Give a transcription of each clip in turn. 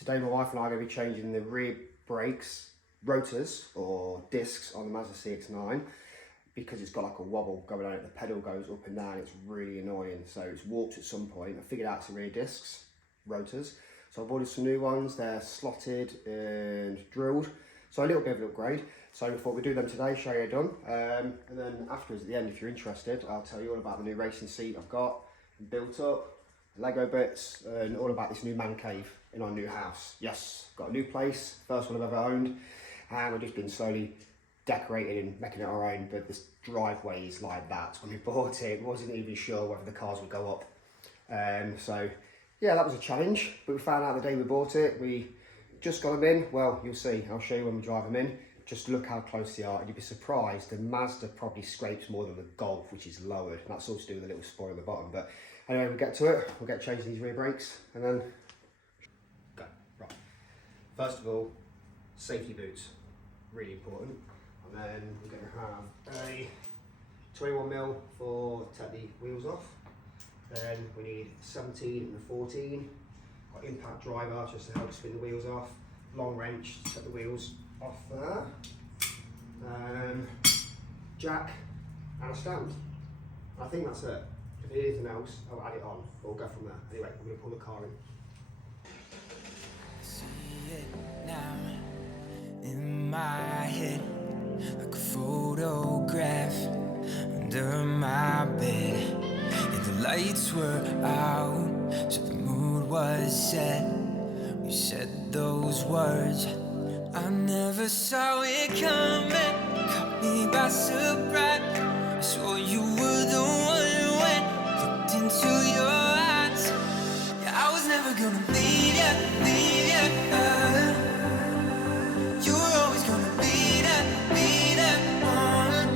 Today my wife and I are going to be changing the rear brakes, rotors or discs on the Mazda CX9 because it's got like a wobble going on it. The pedal goes up and down, it's really annoying. So it's warped at some point. I figured out it's the rear discs, rotors. So I've ordered some new ones, they're slotted and drilled. So a little bit of an upgrade. So I thought we'd do them today, show you done. And then afterwards at the end, if you're interested, I'll tell you all about the new racing seat I've got built up, Lego bits, and all about this new man cave in our new house. Yes, got a new place, first one I've ever owned, and we've just been slowly decorating and making it our own, but this driveway is like that. When we bought it, wasn't even sure whether the cars would go up. So yeah, that was a challenge, but we found out the day we bought it, we just got them in. Well, you'll see, I'll show you when we drive them in. Just look how close they are, and you'd be surprised. The Mazda probably scrapes more than the Golf, which is lowered. And that's all to do with the little spoil at the bottom. But anyway, we'll get to it. We'll get changing these rear brakes, and then go. Right. First of all, safety boots, really important. And then we're going to have a 21mm for take the wheels off. Then we need 17 and a 14. Got impact driver just to help spin the wheels off. Long wrench to take the wheels off there. Jack and a stand. I think that's it. If there's anything else, I'll add it on. We'll go from there. Anyway, I'm going to pull the car in. See it now in my head, like a photograph under my bed. And the lights were out, so the mood was set. We said those words, I never saw it coming. Caught me by surprise. I swore you were the one when looked into your eyes. Yeah, I was never gonna leave ya, leave ya. You were always gonna be that one.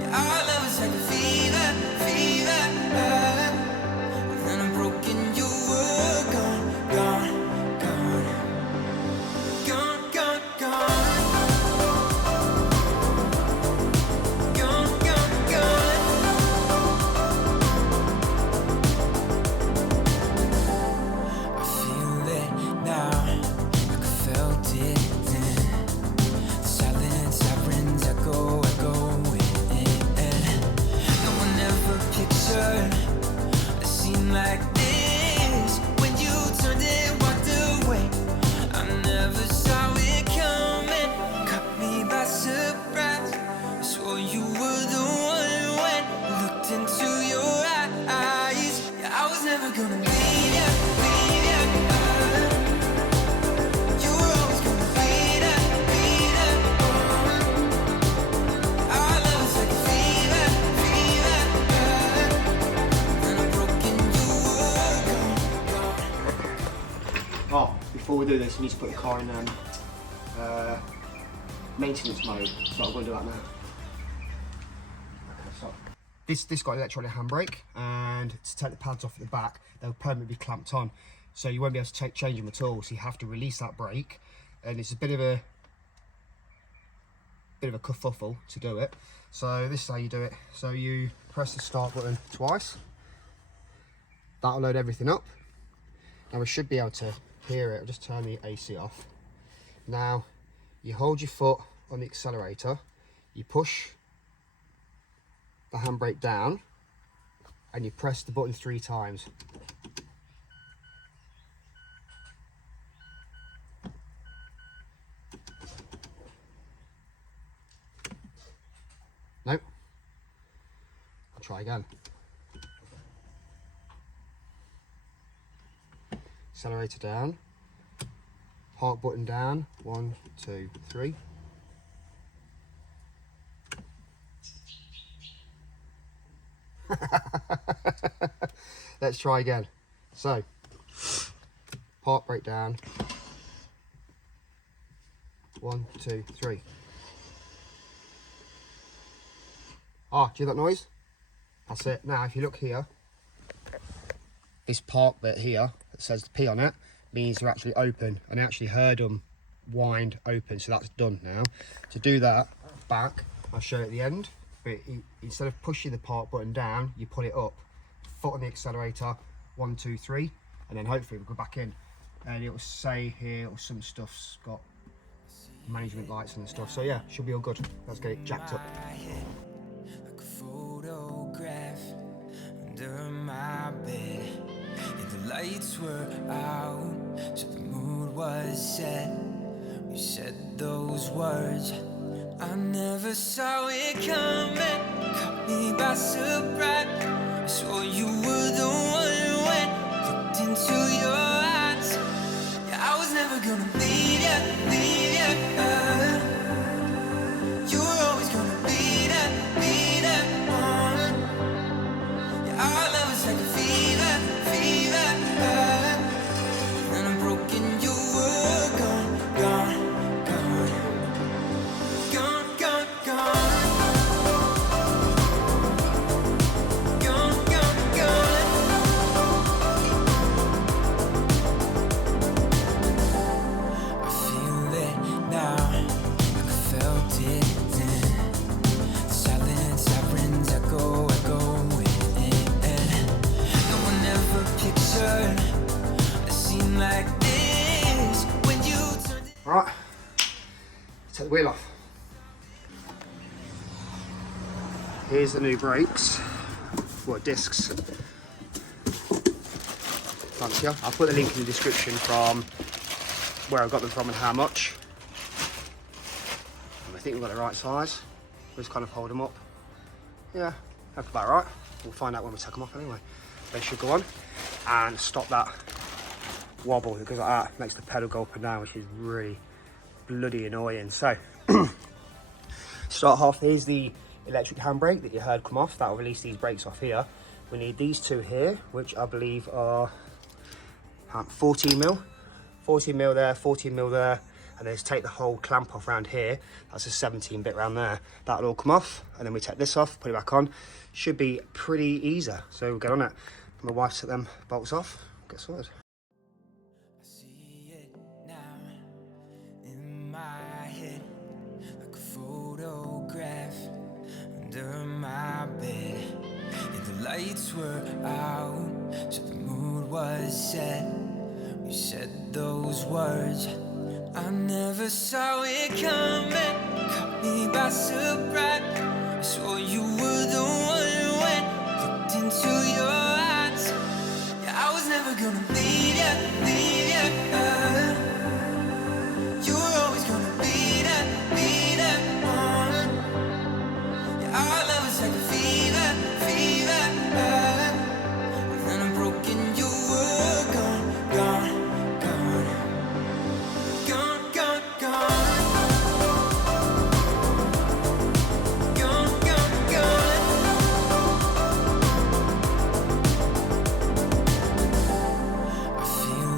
Yeah, our love was like a fever, fever. And then I'm broken, you were gone, gone. Oh, before we do this, we need to put the car in maintenance mode, so I'm going to do that now. Okay, so this got electronic handbrake, and to take the pads off at the back, they'll permanently be clamped on, so you won't be able to change them at all. So you have to release that brake, and it's a bit of a kerfuffle to do it. So this is how you do it. So you press the start button twice. That'll load everything up. Now we should be able to hear it. I'll just turn the AC off. Now you hold your foot on the accelerator, you push the handbrake down, and you press the button 3 times. Nope. I'll try again. Accelerator down, park button down, 1, 2, 3. Let's try again. So, park brake down, 1, 2, 3. Ah, do you hear that noise? That's it. Now, if you look here, this park bit here that says P on it means they're actually open, and I actually heard them wind open, so that's done now. To do that back, I'll show you at the end, but instead of pushing the park button down, you pull it up, foot on the accelerator, 1, 2, 3, and then hopefully we'll go back in. and it will say here, or some stuff's got management lights and stuff. So yeah, should be all good. Let's get it jacked up. Like a photograph under my bed. And the lights were out, so the mood was set. You said those words, I never saw it coming. Caught me by surprise. I swore you were the one when looked into your eyes. Yeah, I was never gonna leave you, leave you. You were always gonna be that one. Yeah, our love was like a fever, fever. And I'm broken, you were gone, gone, gone. Gone, gone, gone. Gone, gone, gone. I feel it now, like I felt it then. The silent sirens echo, echoing. No one ever pictured a scene like this when you turned it. Right, take the wheel off. Here's the new brakes, discs. Fancy. I'll put the link in the description from where I got them from and how much. And I think we've got the right size. We'll just kind of hold them up. Yeah, that's about right. We'll find out when we take them off anyway. They should go on and stop that wobble that goes like that. Makes the pedal go up and down, which is really bloody annoying. So, start off, here's the electric handbrake that you heard come off. That will release these brakes off here. We need these two here, which I believe are 14 mil. 14 mil there, 14 mil there. And then just take the whole clamp off around here. That's a 17 bit around there. That'll all come off. And then we take this off, put it back on. Should be pretty easy. So we'll get on it. My wife took them bolts off, get sorted. I see it now in my head, like a photograph under my bed. And the lights were out, so the mood was set. You said those words, I never saw it coming. Caught me by surprise. I swore you were the one when looked into your eyes. Yeah, I was never gonna leave you, leave you. You were always gonna be that one. Yeah, our love was like a fever, fever. And then I'm broken, you were gone, gone, gone. Gone, gone, gone. Gone, gone, gone. I feel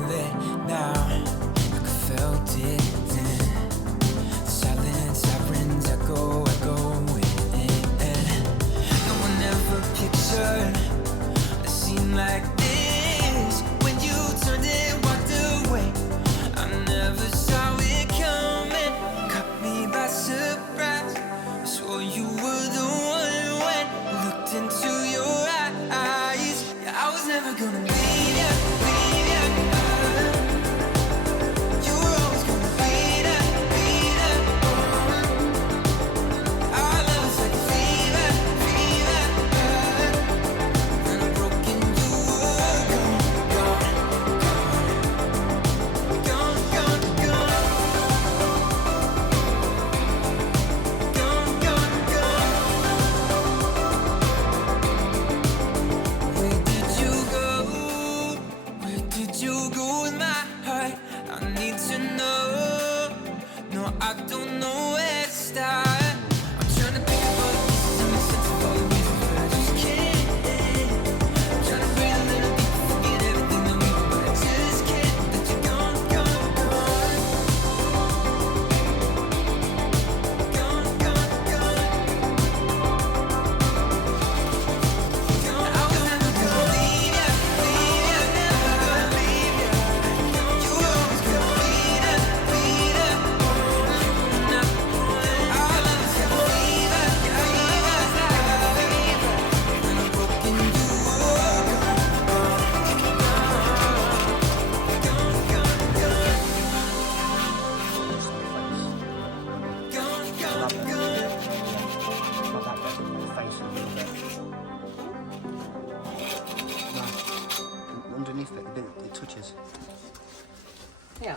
Yeah.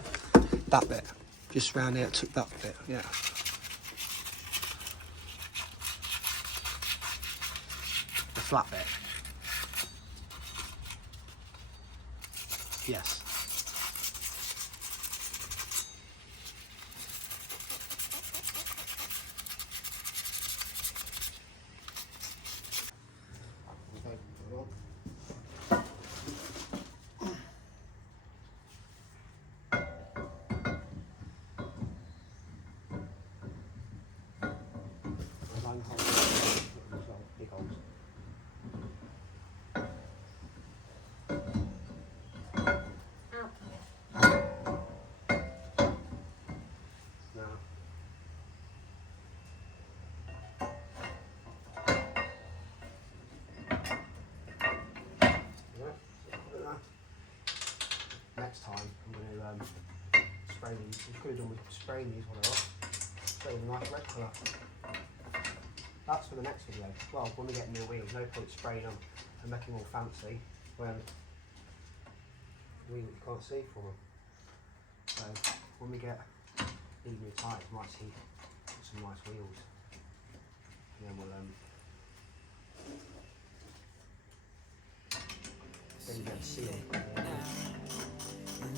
That bit. Just round here, took that bit, yeah. The flat bit. Yes. Big holes. Next time I'm going to spray these. We could have done with spraying these while they're off. Spray with a nice red colour. That's for the next video. Well, when we get new wheels, no point spraying them and making them all fancy when you can't see for them. So when we get these new tyres, we might see some nice wheels. And then we'll then you get to see them.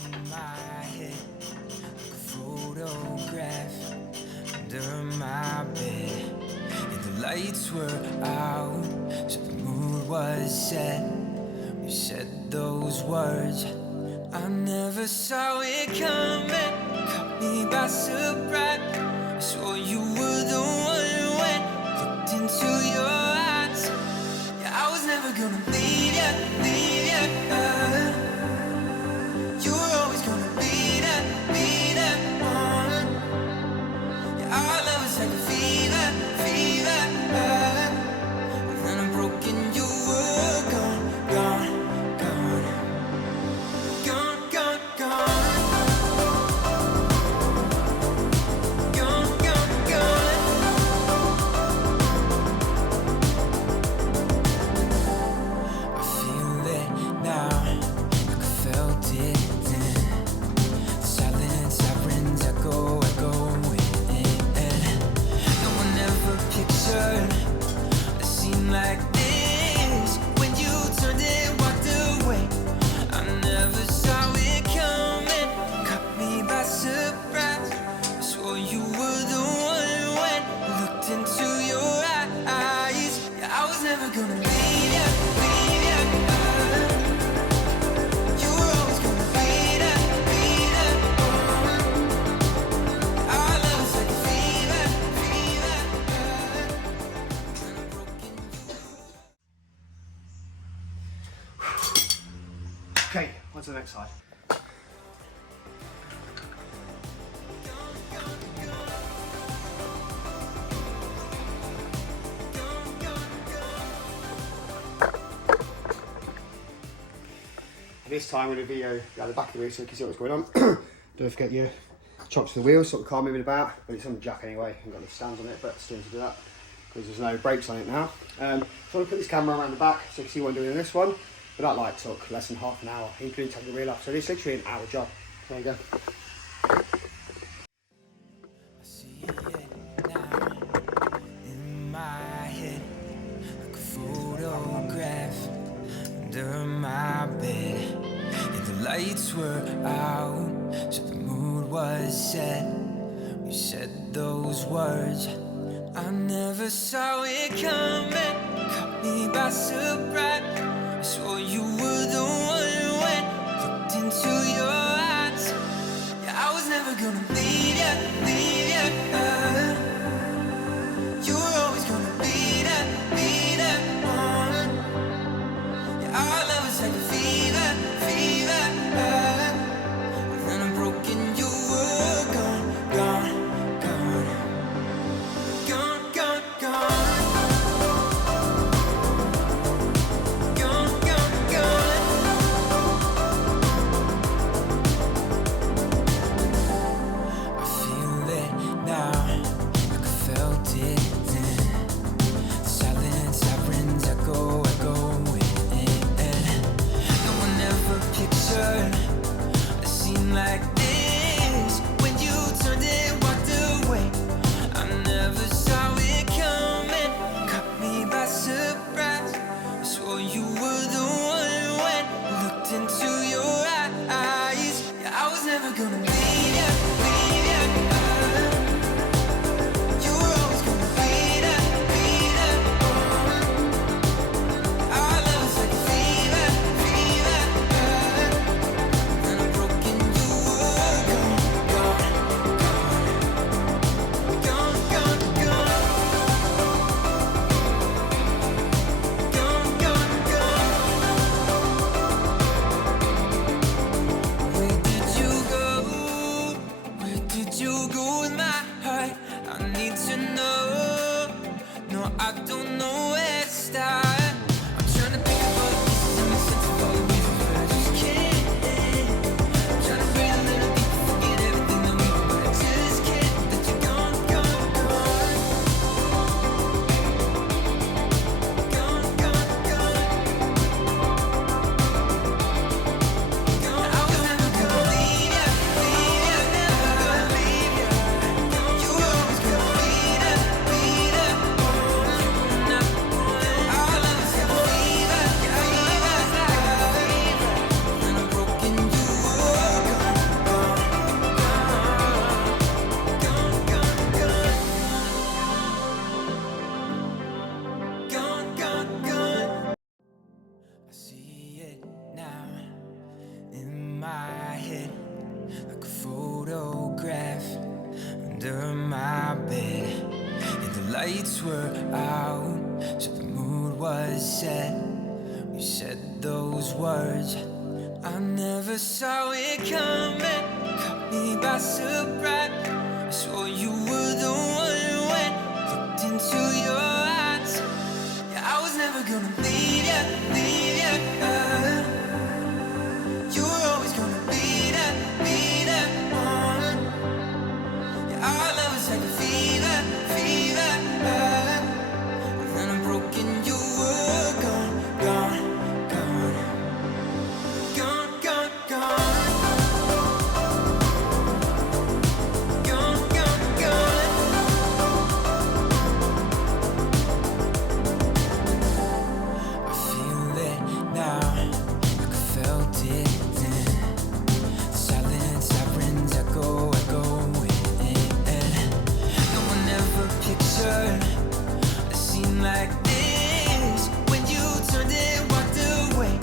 In my head, like a photograph under my bed. And the lights were out, so the mood was set. We said those words, I never saw it coming. Caught me by surprise. I swore you were the one when looked into your eyes. Yeah, I was never gonna leave you, leave you. You were always gonna be that one. Yeah, our love is like a fever, fever. And then I'm broken, you were gone, gone, gone. Gone, gone, gone. Gone, gone, gone. I feel it now, like I felt it then. The silent sirens echo, echoing. No one ever pictured a scene like this. When you turned and walked away, I never saw it coming. Caught me by surprise. I swore you were the one when I looked into your eyes. Yeah, I was never gonna leave you, leave you. You were always gonna be that one. Our love is like a fever, fever. And I'm broken, Okay, on to the next side. And this time we're going to video at the back of the wheel so you can see what's going on. Don't forget your chocks to the wheels, sort of car moving about, but it's on the jack anyway, haven't got any stands on it, but still to do that because there's no brakes on it now. So I'm going to put this camera around the back so you can see what I'm doing in this one, but that like took less than half an hour, including taking the wheel off, so it's literally an hour job. There you go. I see it now in my head, like a photograph under my bed. And the lights were out, so the mood was set. We said those words, I never saw it coming. Caught me by surprise. I swore you were the one when looked into your eyes. Yeah, I was never gonna leave you, leave you. You were always gonna be that one. Yeah, our love is like a fever, fever. And then I'm broken, you were gone, gone, gone. Gone, gone, gone. Gone, gone, gone. I feel it now, like I felt it then. The silent sirens echo, echoing. No one ever pictured a scene like this. never gonna leave ya, leave ya. You were always gonna be there, be there. Our love is like a fever, fever. And I'm broken, you were gone, gone, gone, gone, gone, gone, gone, gone. Where did you go? Where did you go with my heart? I need to know. No, I don't know where to start. I'm trying to pick up all the pieces and make sense of all the reasons, but I just can't. I'm trying to breathe a little deeper, forget everything that we were, but I just can't. That you're gone, gone, gone, gone, gone, gone. I was never gonna leave ya, leave ya, never gonna leave ya. You were always gonna be there, be there. Our love is like a fever, fever, and I'm broken. You were gone, gone, gone, gone, gone, gone. I see it now in my head, like a photograph under my bed. And the lights were out, so the mood was set. We said those words, I never saw it coming. Caught me by surprise. I swore you were the one when looked into your eyes. Yeah, I was never gonna leave ya, leave ya. You were always gonna be there, be there. Yeah, our love is like a fever, fever. And I'm broken, you were gone, gone, gone, gone, gone, gone, gone, gone, gone. I feel it now, like I felt it then. Silent sirens echo, echoing. No one ever pictured a scene like this. When you turned and walked away,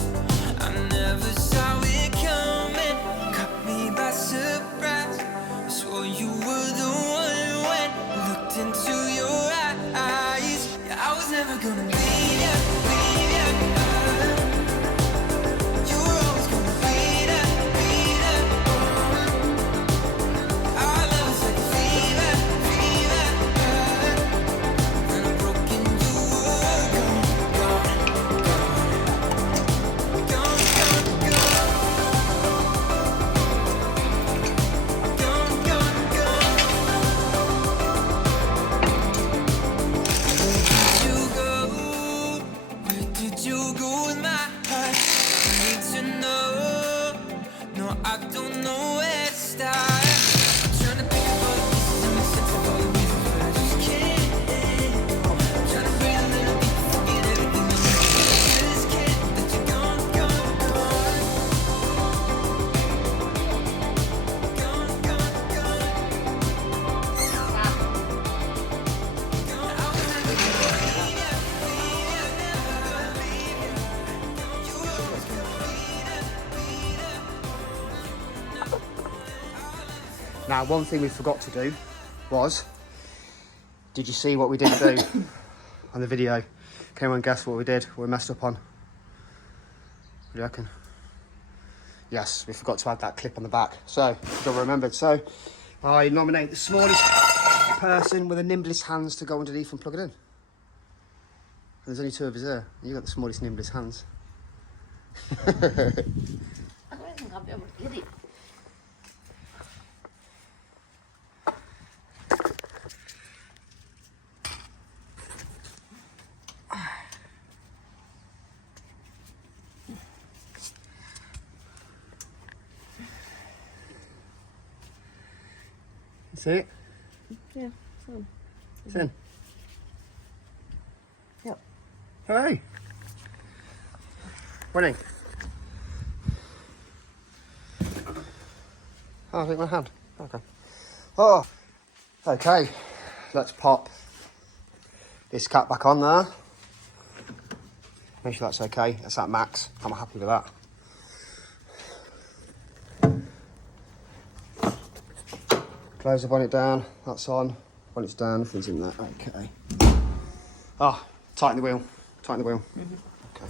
I never saw it coming. Caught me by surprise. I swore you were the one when looked into your eyes. Yeah, I was never gonna leave ya, leave ya. You were always gonna be there, be there. Our love is like a fever, fever. And I'm broken, you were gone, gone, gone, gone, gone, gone, gone, gone, gone. Where did you go? Where did you go with my heart? I need to know. No, I don't know where to start. I'm trying to pick up all the pieces and make sense of all the reasons, but I just can't. I'm trying to breathe a little deeper, forget everything that we were, but I just can't. That you're gone, gone, gone, gone, gone, gone. I was never gonna leave ya, leave ya, never gonna leave ya. You were always gonna be there, be there. Now, one thing we forgot to do was, did you see what we did do on the video? Can anyone guess what we did? What we messed up on? What do you reckon? Yes, we forgot to add that clip on the back. So, got remembered. So, I nominate the smallest person with the nimblest hands to go underneath and plug it in. And there's only two of us here. You got the smallest, nimblest hands. I don't think I'll be able to get it. See it? Yeah, fun. It's in. Yep. Hey. Winning. Oh, I think my hand. Okay. Oh, okay. Let's pop this cap back on there. Make sure that's okay. That's at max. I'm happy with that. Close the bonnet down. That's on. Bonnet's down. Nothing's in there. Okay. Ah, tighten the wheel. Tighten the wheel. Okay.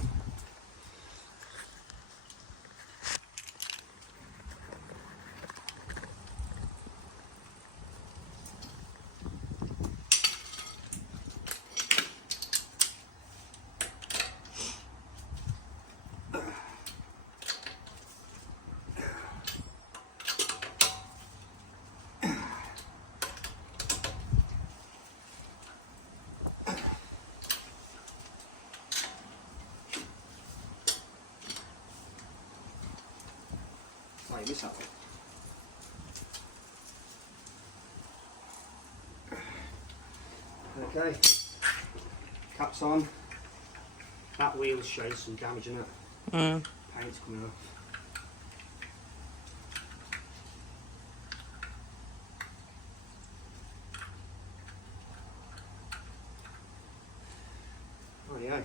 Oh, you missed that one. Okay, caps on. That wheel shows some damage in it. Paint's coming off. Oh yeah.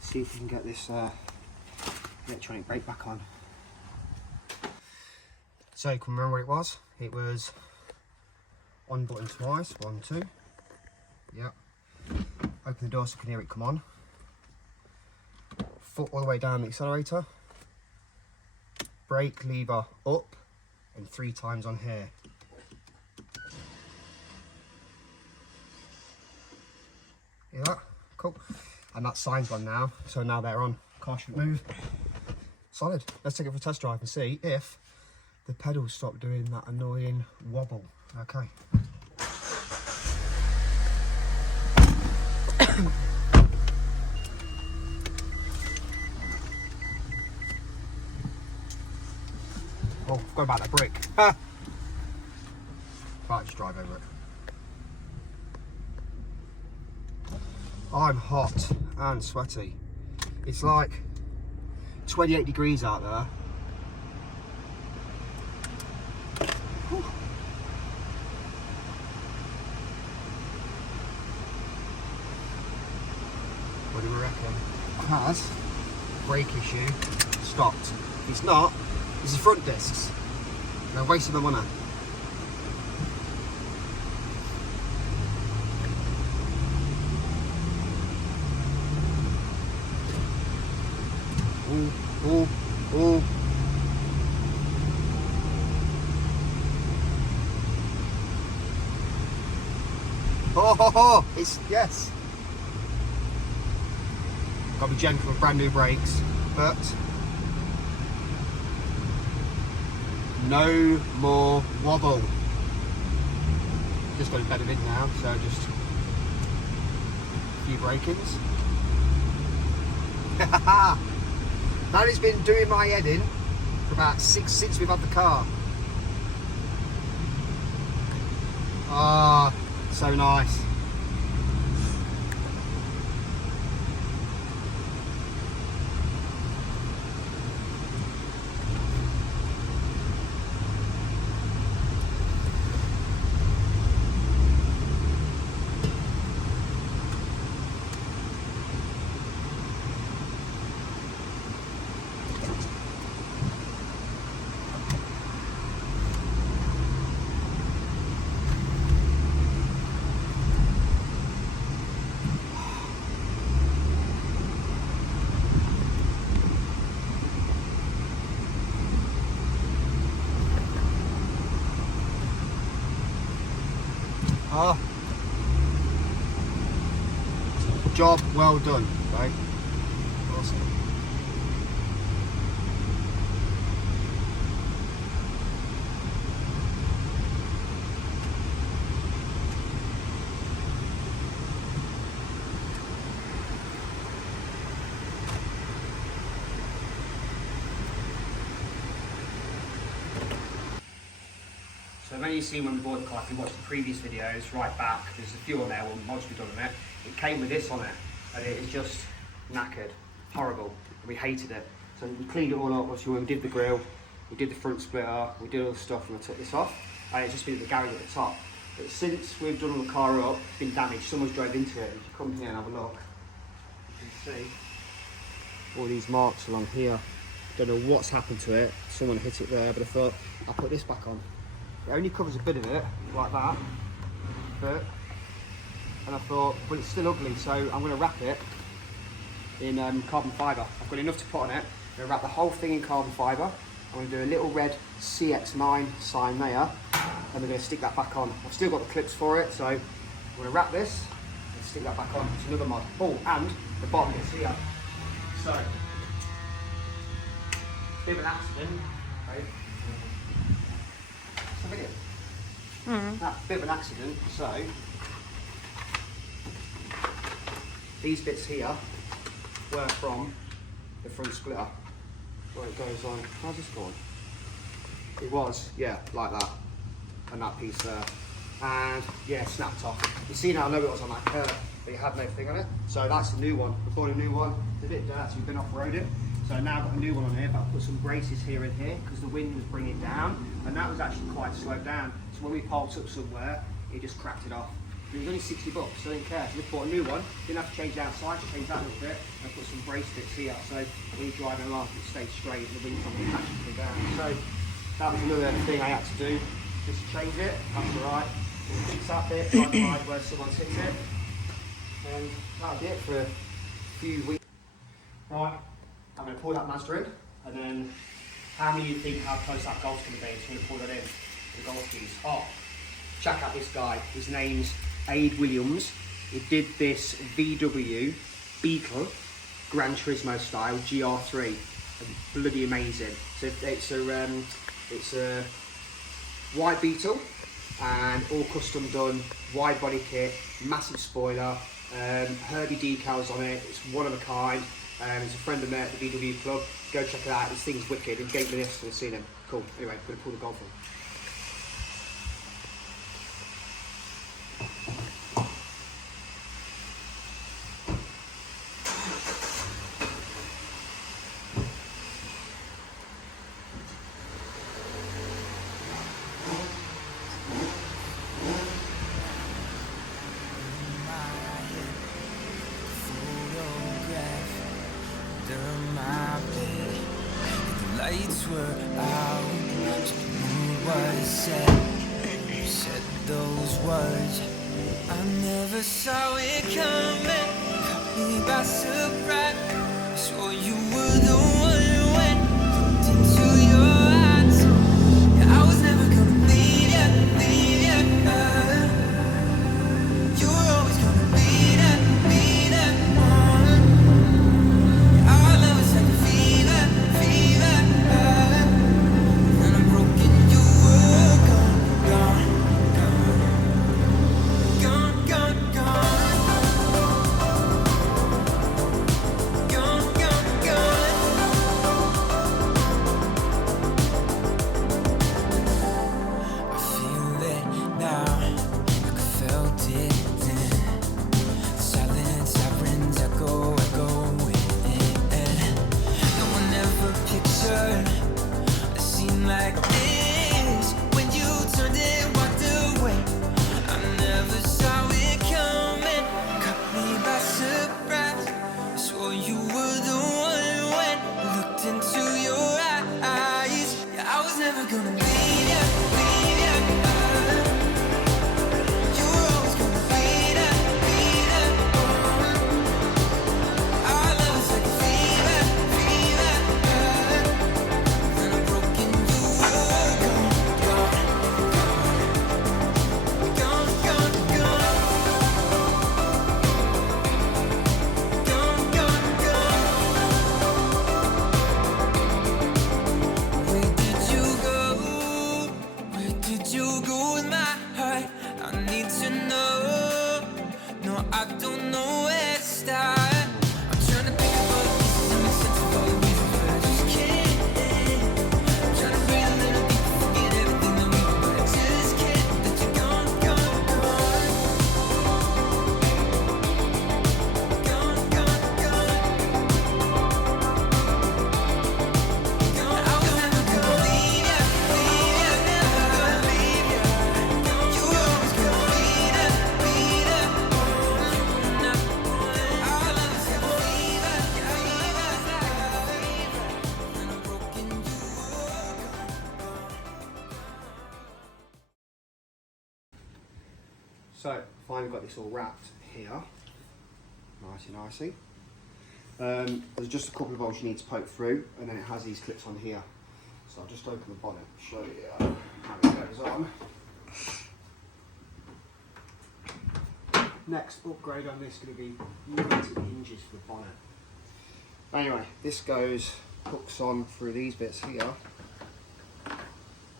See if we can get this electronic brake back on. So you can remember what it was? It was on button twice, 1, 2. Yep. Open the door so you can hear it come on. Foot all the way down the accelerator. Brake lever up and 3 times on here. Hear that? Cool. And that sign's on now, so now they're on. Car shouldn't move. Solid. Let's take it for a test drive and see if the pedals stop doing that annoying wobble. Okay. Oh, forgot about that brick. Right, just drive over it. I'm hot and sweaty. It's like 28 degrees out there. Whew. What do we reckon? Has brake issue stopped? It's not. It's the front discs. They're wasting the money. Ooh, ooh, ooh. Oh, ho, ho. It's, yes. Got to be gentle with brand new brakes, but no more wobble. Just got it bedded in now, so just a few break-ins. That has been doing my head in for about 6 since we've had the car. Ah, so nice. Oh, job well done, right? Awesome. So when you see when we bought the car, if you watch the previous videos right back, there's a few on there, well, most we've done on it. It came with this on it, and it is just knackered, horrible. We hated it. So we cleaned it all up. Obviously, when we did the grill, we did the front splitter, we did all the stuff, and I took this off. And it's just been at the garage at the top. But since we've done all the car up, it's been damaged. Someone's drove into it. If you come here and have a look, you can see all these marks along here. Don't know what's happened to it. Someone hit it there, but I thought I'll put this back on. It only covers a bit of it, like that. And I thought, well, it's still ugly, so I'm going to wrap it in carbon fibre. I've got enough to put on it. I'm going to wrap the whole thing in carbon fibre. I'm going to do a little red CX9 sign there, and we're going to stick that back on. I've still got the clips for it, so I'm going to wrap this and stick that back on. It's another mod. Oh, and the bottom is here. So, bit of an accident, right? It's a video. Bit of an accident, so these bits here were from the front splitter. Where it goes on, how's this going? It was, yeah, like that. And that piece there. And yeah, snapped off. You see now, I know it was on that curve, but it had no thing on it. So that's the new one. We bought a new one. It's a bit dirty, we've been off-road it. So now I've got a new one on here, but I've put some braces here and here because the wind was bringing it down, and that was actually quite slowed down. So when we parked up somewhere, it just cracked it off. It was only 60 bucks, so I didn't care. So we bought a new one, didn't have to change the outside, just change that a little bit, and put some brace bits here, so when you're driving along, it stays straight and the wind doesn't catch it down. So that was another thing I had to do, just to change it. That's alright. Fix that bit, right where someone's hit it, and that'll be it for a few weeks. Right. I'm going to pour that Mazda in, and then how many of you think how close that golf's going to be? So I'm going to pour that in, the golf keys. Oh, check out this guy. His name's Aid Williams. He did this VW Beetle Gran Turismo style GR3, and bloody amazing. So it's a white Beetle, and all custom done, wide body kit, massive spoiler, Herbie decals on it. It's one of a kind. He's a friend of mine at the VW club. Go check it out. This thing's wicked. He gave me this and I've seen him. Cool. Anyway, I'm going to pull the golf in. Lights were out, the mood was set. You said those words, I never saw it coming. Caught me by surprise. I swore you were the one when looked into your eyes. Yeah, I was never gonna leave ya, leave ya. You were always gonna be that one. Yeah, our love was like a fever, fever. Where did you go? So finally got this all wrapped here, nicey. There's just a couple of holes you need to poke through, and then it has these clips on here. So I'll just open the bonnet and show you how it goes on. Next upgrade on this is going to be mounting hinges for the bonnet. Anyway, this hooks on through these bits here,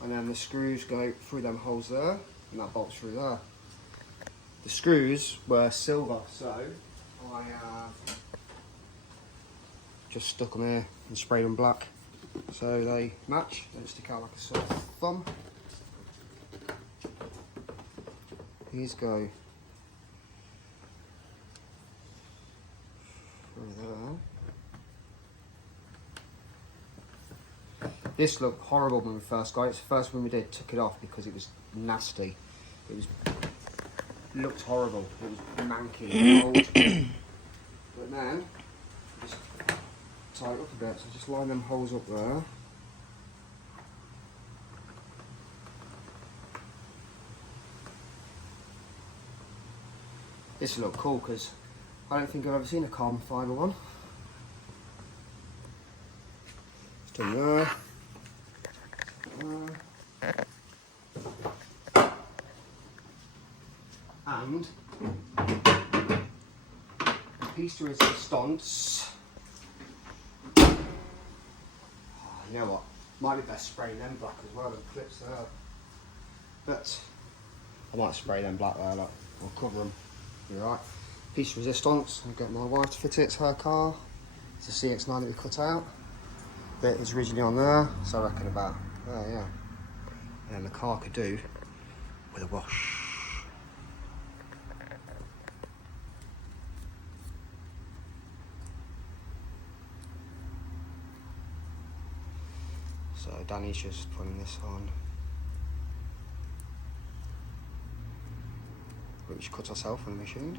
and then the screws go through them holes there, and that bolts through there. The screws were silver, so I just stuck them here and sprayed them black, so they match, don't stick out like a sore thumb. These go through there. This looked horrible when we first got it. It's the first one we did, took it off because it was nasty. It looked horrible. It was manky and old. But then, just tie it up a bit. So just line them holes up there. This will look cool because I don't think I've ever seen a carbon fibre one. It's done there. And a piece de resistance. You know what? Might be best spraying them black as well, the clips there. But I might spray them black there, look. I'll cover them. You're right. Piece de resistance. I've got my wife to fit it. It's her car. It's a CX9 that we cut out. Bit is originally on there, so I reckon about there, yeah. And the car could do with a wash. So Danny's just putting this on, which cuts herself on the machine.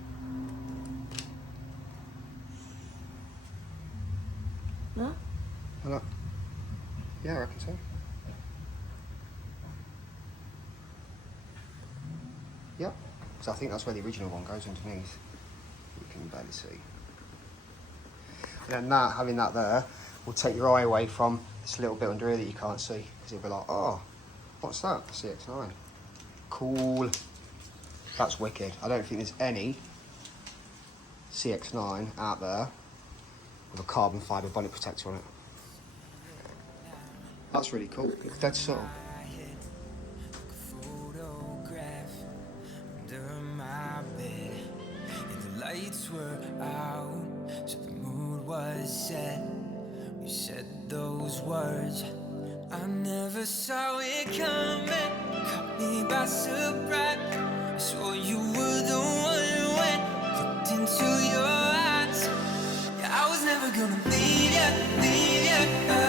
No? Hello. Yeah, I reckon so. Yep. So I think that's where the original one goes underneath. You can barely see. And then having that there will take your eye away from this little bit under here that you can't see, because you'll be like, oh, what's that? CX9. Cool. That's wicked. I don't think there's any CX9 out there with a carbon fibre bonnet protector on it. That's really cool. It's dead subtle. Lights were out, so the mood was set. We said those words, I never saw it coming. Caught me by surprise. I swore you were the one when looked into your eyes. Yeah, I was never gonna leave you, leave you.